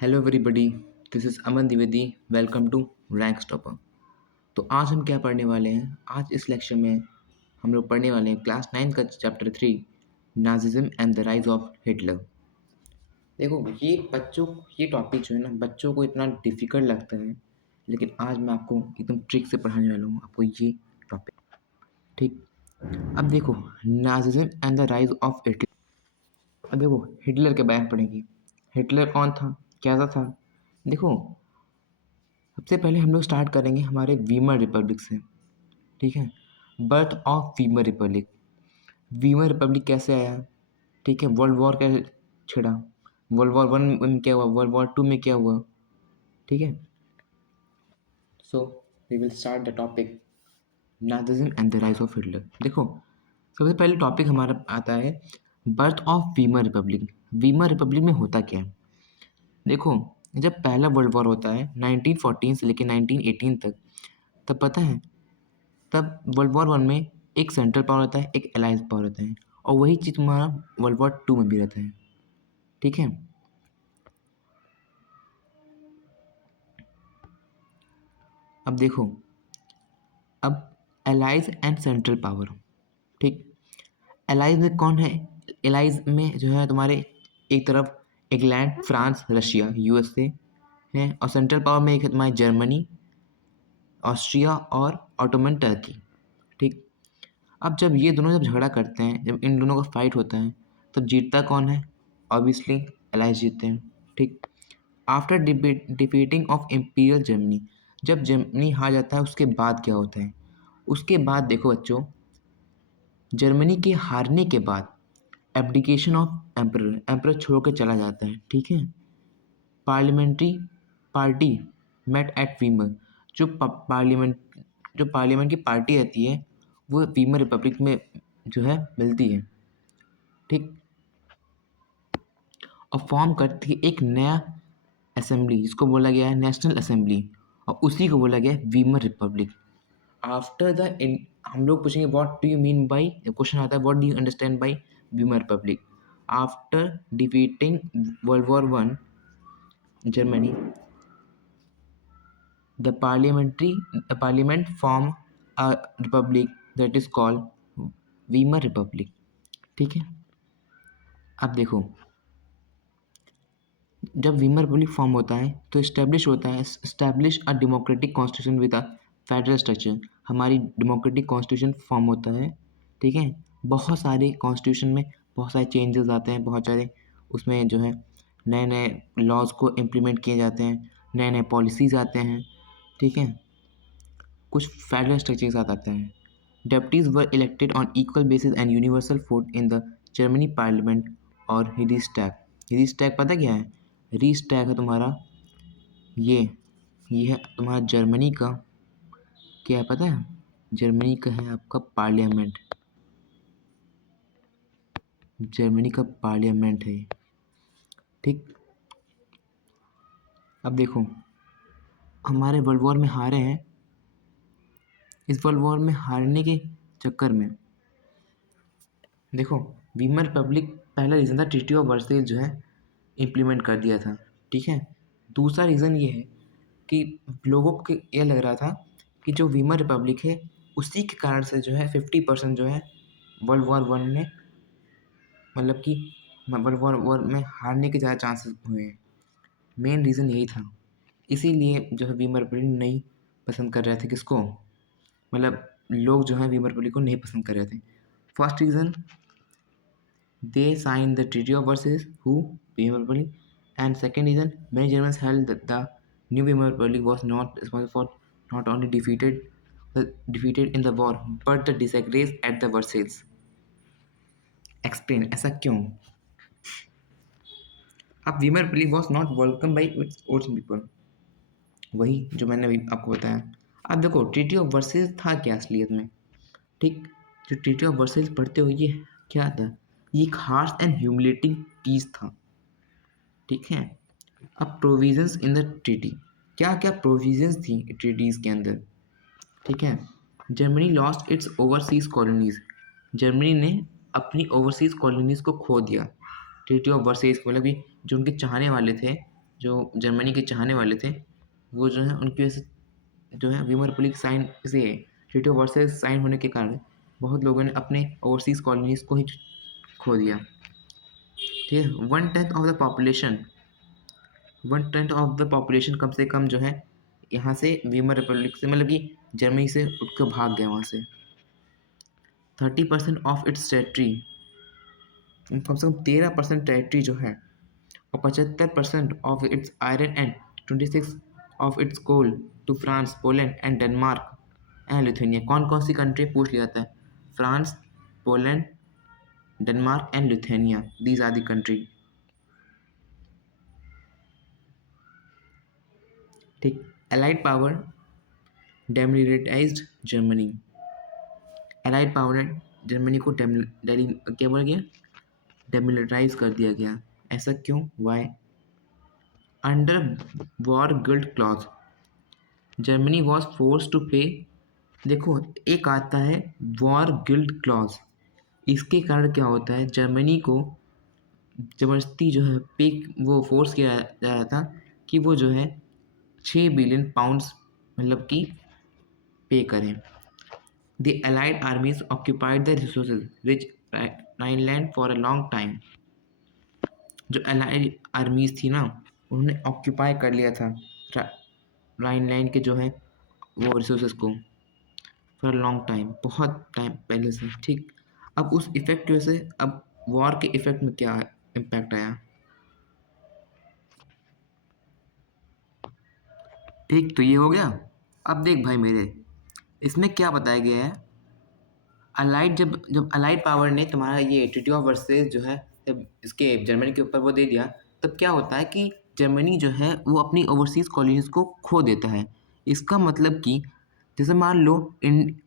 Hello everybody, this is Aman Dwivedi. Welcome to rank stopper. तो आज हम क्या पढ़ने वाले हैं? आज इस लेक्चर में हम लोग पढ़ने वाले हैं क्लास 9 का chapter 3, Nazism and the rise of Hitler. देखो, ये टॉपिक जो है ना, बच्चों को इतना डिफ़िकल्ट लगता है, लेकिन आज मैं आपको एकदम ट्रिक से पढ़ाने वाला हूँ आपको ये टॉपिक। ठीक। अब देखो, Nazism and the rise of Hitler. अब देखो, हिटलर के बारे में पढ़ेंगे। हिटलर कौन था, कैसा था? देखो, सबसे पहले हम लोग स्टार्ट करेंगे हमारे वीमर रिपब्लिक से। ठीक है, birth of Weimar Republic. Weimar Republic कैसे आया? ठीक है, वर्ल्ड वॉर कैसे छिड़ा, वर्ल्ड वॉर वन में क्या हुआ, वर्ल्ड वॉर टू में क्या हुआ? ठीक है, so we will start the topic Nazism and the rise of Hitler. देखो, सबसे पहले टॉपिक हमारा आता है birth of Weimar Republic. Weimar Republic में होता क्या है? देखो, जब पहला वर्ल्ड वॉर होता है 1914 से लेकर 1918 तक, तब पता है, तब वर्ल्ड वॉर वन में एक सेंट्रल पावर होता है, एक अलायंस पावर होता है, और वही चीज़ तुम्हारा वर्ल्ड वॉर टू में भी रहता है। ठीक है, अब देखो, अब एलाइज एंड सेंट्रल पावर। ठीक, एलाइज में कौन है? एलाइज में जो है तुम्हारे एक तरफ इंग्लैंड, फ्रांस, रशिया, यूएसए है, और सेंट्रल पावर में एक है तुम्हारी जर्मनी, ऑस्ट्रिया और ऑटोमन टर्की। ठीक, अब जब ये दोनों जब झगड़ा करते हैं, जब इन दोनों का फाइट होता है, तब जीतता कौन है? ऑब्वियसली एलाइज जीतते हैं। ठीक, after defeating of imperial Germany, जब जर्मनी हार जाता है उसके बाद क्या होता है? उसके बाद देखो बच्चों, जर्मनी के हारने के बाद एब्डिकेशन ऑफ एम्परर, एम्परर छोड़ कर चला जाता है। ठीक है, parliamentary party met at Weimar, जो पार्लियामेंट की पार्टी रहती है वो वीमर रिपब्लिक में जो है मिलती है। ठीक, और फॉर्म करती है एक नया असेंबली, जिसको बोला गया है नेशनल असेंबली, और उसी को बोला गया है वीमर रिपब्लिक। आफ्टर द हम लोग पूछेंगे what do you mean by, question आता है what do you understand by Weimar Republic. After defeating world war one Germany, the parliament form a republic that is called Weimar Republic. ठीक है, अब देखो, जब वीमर रिपब्लिक फॉर्म होता है तो इस्टेब्लिश होता है, establish a democratic constitution with a federal structure. हमारी डेमोक्रेटिक कॉन्स्टिट्यूशन फॉर्म होता है। ठीक है, बहुत सारे कॉन्स्टिट्यूशन में बहुत सारे चेंजेस आते हैं, बहुत सारे उसमें जो है नए नए लॉज को इम्प्लीमेंट किए जाते हैं, नए नए पॉलिसीज़ आते हैं। ठीक है, कुछ फेडरल स्ट्रक्चर के साथ आते हैं। Deputies were elected on equal basis and universal vote in the Germany parliament और रिस्टैग। रिस्टैग पता क्या है? रिस्टैग है तुम्हारा ये ये है तुम्हारा जर्मनी का, क्या है पता है? जर्मनी का है आपका पार्लियामेंट, जर्मनी का पार्लियामेंट है ये। ठीक, अब देखो, हमारे वर्ल्ड वॉर में हारे हैं। इस वर्ल्ड वॉर में हारने के चक्कर में देखो, वीमर रिपब्लिक पहला रीज़न था, ट्रीटी ऑफ वर्साइल्स जो है इम्प्लीमेंट कर दिया था। ठीक है, दूसरा रीज़न ये है कि लोगों को ये लग रहा था कि जो वीमर रिपब्लिक है उसी के कारण से जो है 50% जो है वर्ल्ड वॉर वन में, मतलब कि वर्ल्ड वॉर में हारने के ज़्यादा चांसेस हुए हैं। मेन रीज़न यही था, इसीलिए जो है वीमर रिपब्लिक नहीं पसंद कर रहे थे किसको, मतलब लोग जो है वीमर रिपब्लिक को नहीं पसंद कर रहे थे। First reason, they signed the Treaty of Versailles, who Weimar Republic, and second reason, many Germans held that the new Weimar Republic was not responsible for not only defeated in the war, but the disgrace at the Versailles. Explain ऐसा क्यों? अब Weimar Republic was not welcome by its own people, वही जो मैंने अभी आपको बताया। अब देखो, ट्रीटी ऑफ वर्सेस था क्या असलियत में? ठीक, जो ट्रीटी ऑफ वर्सेस पढ़ते हो ये क्या था? ये एक हार्श एंड ह्यूमिलेटिंग पीस था। ठीक है, अब प्रोविजंस इन द ट्रीटी, क्या क्या प्रोविजंस थी ट्रीटीज़ के अंदर? ठीक है, Germany lost its overseas colonies, Germany ने अपनी ओवरसीज कॉलोनीज को खो दिया। ट्रीटी ऑफ वर्सेस मतलब कि जो उनके चाहने वाले थे जो जर्मनी के चाहने वाले थे वो जो है उनकी वजह से जो है वीमर रिपब्लिक साइन से ट्रीटी ऑफ वर्सेस साइन होने के कारण बहुत लोगों ने अपने ओवरसीज़ कॉलोनीज़ को ही खो दिया। ठीक है, 1/10 ऑफ द पॉपुलेशन कम से कम जो है यहाँ से वीमर रिपब्लिक से मतलब कि जर्मनी से उठकर भाग गए वहाँ से। 30% ऑफ इट्स टेरिटरी, कम से कम 13% टेरिटरी जो है, और 75% of its iron and 26 of its coal to France, Poland and Denmark and Lithuania. कौन कौन सी कंट्री पूछ लिया जाता है? France, Poland, Denmark and Lithuania, these are the country. ठीक, allied power demilitarized Germany. Allied power ने जर्मनी को क्या बोला गया? डेमिलिटराइज कर दिया गया। ऐसा क्यों? Why? Under war guilt clause Germany was force to pay. देखो, एक आता है वॉर गिल्ड क्लॉज, इसके कारण क्या होता है, जर्मनी को जबरदस्ती जो है पे वो फोर्स किया जा रहा था कि वो जो है 6 बिलियन पाउंड्स मतलब कि पे करें। The Allied armies occupied the resources rich Rhineland for a long time. जो अलाइड आर्मीज थी ना, उन्होंने ऑक्यूपाई कर लिया था राइनलैंड के जो है वो रिसोर्सेज को फॉर लॉन्ग टाइम, बहुत टाइम पहले से। ठीक, अब उस इफेक्ट की वजह से अब वॉर के इफेक्ट में क्या इम्पैक्ट आया? ठीक, तो ये हो गया। अब देख भाई मेरे, इसमें क्या बताया गया है, अलाइड जब जब अलाइड पावर ने तुम्हारा ये ट्रीटी ऑफ वर्सेस जो है जब इसके जर्मनी के ऊपर वो दे दिया, तब क्या होता है कि जर्मनी जो है वो अपनी ओवरसीज़ कॉलोनीज़ को खो देता है। इसका मतलब कि जैसे मान लो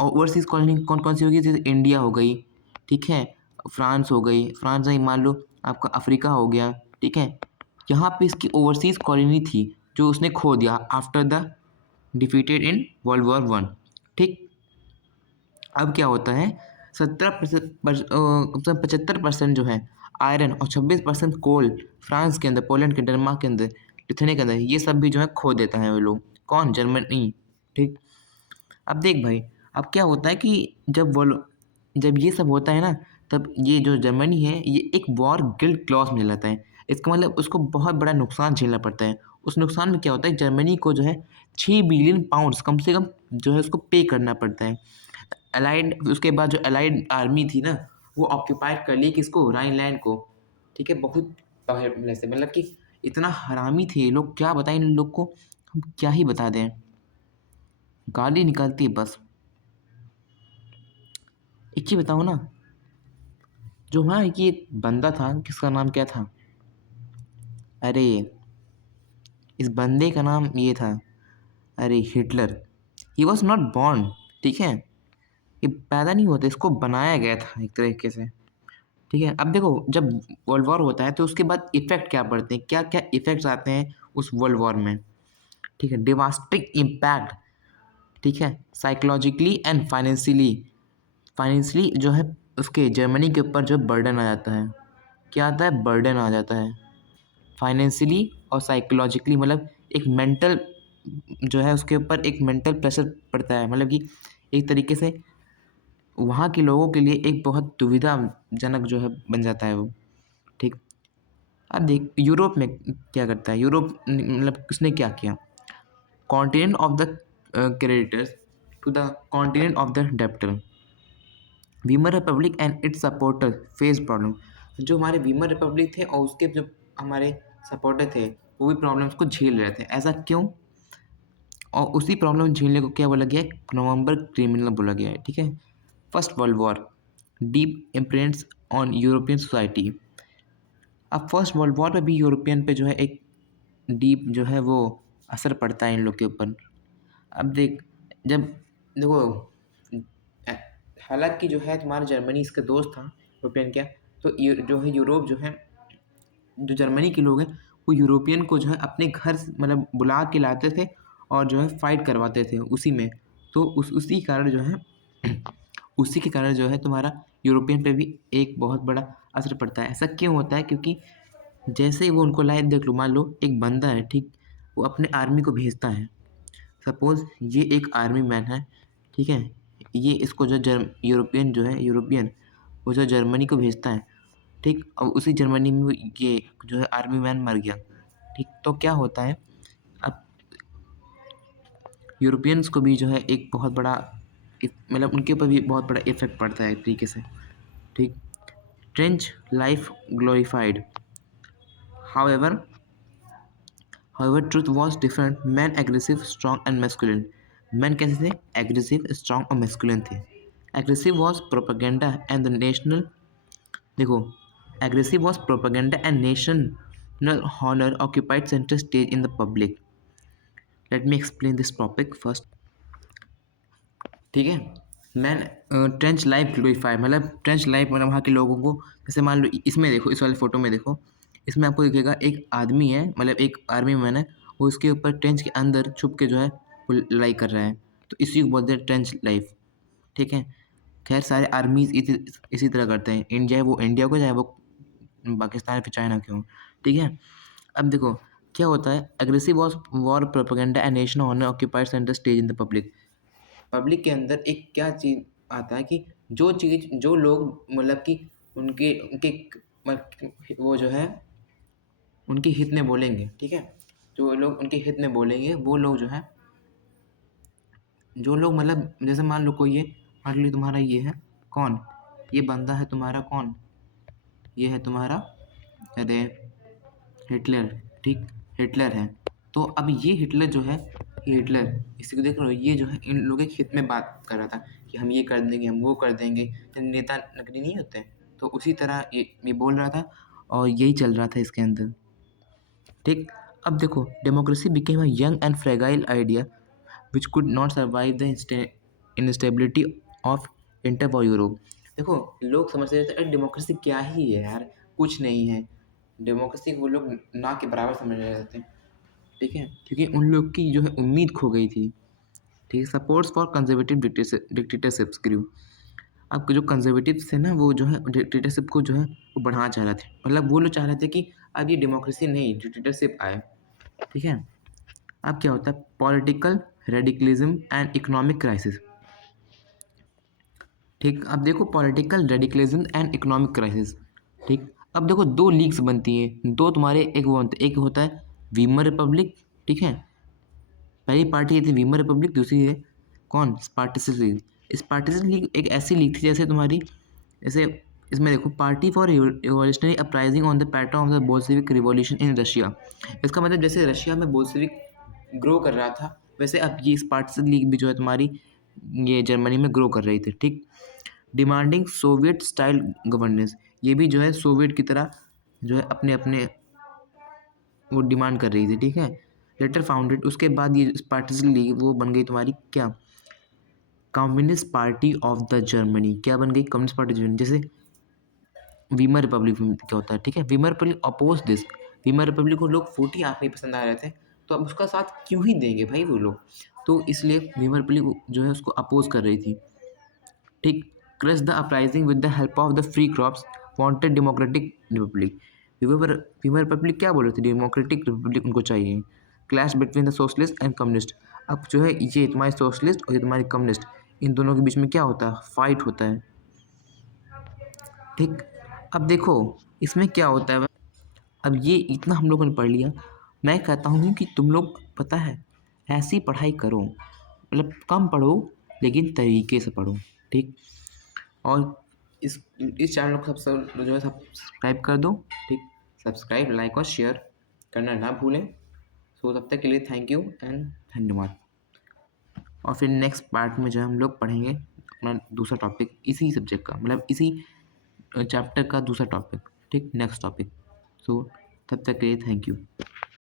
ओवरसीज़ कॉलोनी कौन कौन सी होगी, जैसे इंडिया हो गई, ठीक है, फ्रांस हो गई, फ्रांस नहीं, मान लो आपका अफ्रीका हो गया, ठीक है, यहाँ पे इसकी ओवरसीज़ कॉलोनी थी जो उसने खो दिया after the defeated in world war 1। ठीक, अब क्या होता है, 75% जो है आयरन और 26% कोल फ्रांस के अंदर, पोलैंड के, डेनमार्क के अंदर, लिथुआनिया के अंदर, ये सब भी जो है खो देता है वो लोग। कौन? जर्मनी। ठीक, अब देख भाई, अब क्या होता है कि जब ये सब होता है ना, तब ये जो जर्मनी है ये एक वॉर गिल्ड क्लॉज में लाता है। इसका मतलब उसको बहुत बड़ा नुकसान झेलना पड़ता है। उस नुकसान में क्या होता है, जर्मनी को जो है 6 बिलियन पाउंड्स कम से कम जो है उसको पे करना पड़ता है। अलाइड, उसके बाद जो अलाइड आर्मी थी ना, वो ऑक्यूपाइड कर ली किसको? राइनलैंड को। ठीक है, बहुत पहले से, मतलब कि इतना हरामी थे ये लोग, क्या बताएं इन लोग को, हम क्या ही बता दें, गाली निकलती है बस। एक चीज़ बताओ ना, जो हमारा ये बंदा था, किसका नाम क्या था? अरे, इस बंदे का नाम ये था, अरे Hitler. He was not born, ठीक है, ये पैदा नहीं होता, इसको बनाया गया था एक तरीके से। ठीक है, अब देखो, जब वर्ल्ड वॉर होता है तो उसके बाद इफेक्ट क्या पड़ते हैं, क्या क्या इफेक्ट्स आते हैं उस वर्ल्ड वॉर में? ठीक है, डिवास्टिक इम्पैक्ट, ठीक है, साइकोलॉजिकली एंड फाइनेंशियली जो है उसके जर्मनी के ऊपर जो बर्डन आ जाता है। क्या आता है? बर्डन आ जाता है फाइनेंशियली और साइकोलॉजिकली, मतलब एक मेंटल जो है उसके ऊपर एक मेंटल प्रेशर पड़ता है, मतलब कि एक तरीके से वहाँ के लोगों के लिए एक बहुत दुविधाजनक जो है बन जाता है वो। ठीक, अब देख यूरोप में क्या करता है, यूरोप मतलब किसने क्या किया, continent of the creditors to the continent of the debtor, Weimar Republic and its supporter face problem. जो हमारे वीमर रिपब्लिक थे और उसके जो हमारे सपोर्टर थे वो भी प्रॉब्लम्स को झेल रहे थे। ऐसा क्यों? और उसी प्रॉब्लम झेलने को क्या बोला गया है? नवंबर क्रिमिनल बोला गया है। ठीक है, first world war deep imprints on European society. अब फर्स्ट वर्ल्ड वॉर में भी यूरोपियन पे जो है एक डीप जो है वो असर पड़ता है इन लोग के ऊपर। अब देख, जब देखो अ, हालांकि जो है तुम्हारा जर्मनी इसका दोस्त था यूरोपियन क्या, तो जो है यूरोप जो है, जो जर्मनी के लोग हैं वो यूरोपियन को जो है अपने घर मतलब बुला के लाते थे और जो है फाइट करवाते थे उसी में। तो उसी कारण जो है उसी के कारण जो है तुम्हारा यूरोपियन पे भी एक बहुत बड़ा असर पड़ता है। ऐसा क्यों होता है? क्योंकि जैसे ही वो उनको लाए, देख लो, मान लो एक बंदा है, ठीक, वो अपने आर्मी को भेजता है। सपोज़ ये एक आर्मी मैन है, ठीक है? ये इसको जो यूरोपियन जो है, यूरोपियन, वो जो जर्मनी को भेजता है, ठीक? और उसी जर्मनी में ये जो है आर्मी मैन मर गया, ठीक? तो क्या होता है, अब यूरोपियंस को भी जो है एक बहुत बड़ा मतलब उनके ऊपर भी बहुत बड़ा इफ़ेक्ट पड़ता है एक तरीके से, ठीक? Trench life glorified, however However, truth was different. Men aggressive, strong and masculine. Men कैसे थे? Aggressive, strong और masculine थे. Aggressive was propaganda and the national, देखो, aggressive was propaganda and national honor occupied center stage in the public. Let me explain this topic first. ठीक है, man trench life glorified, मतलब trench life मतलब वहाँ के लोगों को, जैसे मान लो इसमें देखो, इस वाले फोटो में देखो, इसमें आपको दिखेगा एक आदमी है, मतलब एक आर्मी मैन है, वो इसके ऊपर ट्रेंच के अंदर छुप के जो है वो लड़ाई कर रहा है, तो इसी को बोलते हैं ट्रेंच लाइफ, ठीक है? खैर सारे आर्मीज इसी तरह करते हैं, इंडिया वो इंडिया को, चाहे वो पाकिस्तान फिर चाइना क्यों, ठीक है? अब देखो क्या होता है, aggressive war propaganda and nation honour occupied centre stage in the public. Public के अंदर एक क्या चीज़ आता है कि जो चीज़ जो लोग मतलब कि उनके उनके वो जो है उनके हित में बोलेंगे, ठीक है? जो लोग उनके हित में बोलेंगे वो लोग जो है, जो लोग मतलब जैसे मान लो कोई ये, मान लो तुम्हारा ये है कौन, ये बंदा है तुम्हारा कौन, ये है तुम्हारा, अरे हिटलर, ठीक, हिटलर है। तो अब ये हिटलर जो है, ये हिटलर, इसी को देख रहे हो, ये जो है इन लोगों के हित में बात कर रहा था कि हम ये कर देंगे, हम वो कर देंगे, तो नेता नकली नहीं होते, तो उसी तरह ये बोल रहा था और यही चल रहा था इसके अंदर, ठीक। अब देखो, democracy became a young and fragile idea which could not survive the instability of inter for Europe. देखो, लोग समझते थे अरे डेमोक्रेसी क्या ही है यार, कुछ नहीं है। डेमोक्रेसी को वो लोग ना के बराबर समझ रहे थे, ठीक है, क्योंकि उन लोग की जो है उम्मीद खो गई थी, ठीक है। सपोर्ट्स फॉर कंजर्वेटिव डिक्टेटरशिप्स ग्रू। अब जो कंजर्वेटिव्स थे ना, वो जो है डिक्टेटरशिप को जो है वो बढ़ाना चाह रहे थे, मतलब वो लोग चाह रहे थे कि अब ये डेमोक्रेसी नहीं डिक्टेटरशिप आए, ठीक है। अब क्या होता है, political radicalism and economic crisis, ठीक। अब देखो, political radicalism and economic crisis, ठीक। अब देखो दो लीग्स बनती हैं, दो तुम्हारे, एक होता है वीमर रिपब्लिक, ठीक है। पहली पार्टी ये थी वीमर रिपब्लिक, दूसरी है कौन, स्पार्टसिस लीग। स्पार्टसिस लीग एक ऐसी लीग थी जैसे तुम्हारी, जैसे इसमें देखो, party for revolutionary uprising on the pattern of the Bolshevik revolution in Russia. इसका मतलब जैसे रशिया में बोल्शेविक ग्रो कर रहा था, वैसे अब ये स्पार्टसिस लीग भी जो है तुम्हारी ये जर्मनी में ग्रो कर रही थी, ठीक। डिमांडिंग सोवियत स्टाइल गवर्नेंस, ये भी जो है सोवियत की तरह जो है अपने अपने वो डिमांड कर रही थी, ठीक है। लेटर फाउंडेड, उसके बाद ये पार्टीशन लीग वो बन गई तुम्हारी क्या, communist party of the Germany. क्या बन गई, कम्युनिस्ट पार्टी जर्मनी। जैसे वीमर रिपब्लिक में क्या होता है, ठीक है, Weimar Republic oppose this. Weimar Republic को लोग फूटी आँख नहीं पसंद आ रहे थे, तो अब उसका साथ क्यों ही देंगे भाई वो लोग, तो इसलिए वीमर रिपब्लिक जो है उसको अपोज कर रही थी, ठीक। Crush the uprising with the help of the free crops wanted democratic Republic. Weimar Weimar Republic क्या बोल रहे थे, डेमोक्रेटिक रिपब्लिक उनको चाहिए। Clash between the socialist and communist. अब जो है ये तुम्हारे सोशलिस्ट और ये तुम्हारे कम्युनिस्ट, इन दोनों के बीच में क्या होता है, फाइट होता है, ठीक। अब देखो इसमें क्या होता है, अब ये इतना हम लोगों ने पढ़ लिया। मैं कहता हूँ कि तुम लोग पता है ऐसी पढ़ाई करो, मतलब कम पढ़ो लेकिन तरीके से पढ़ो, ठीक। और इस चैनल को सब जो है सब्सक्राइब कर दो, ठीक। सब्सक्राइब, लाइक और शेयर करना ना भूलें। सो तब तक के लिए थैंक यू एंड धन्यवाद। और फिर नेक्स्ट पार्ट में जो हम लोग पढ़ेंगे अपना दूसरा टॉपिक इसी सब्जेक्ट का, मतलब इसी चैप्टर का दूसरा टॉपिक, ठीक, नेक्स्ट टॉपिक। सो तब तक के लिए थैंक यू।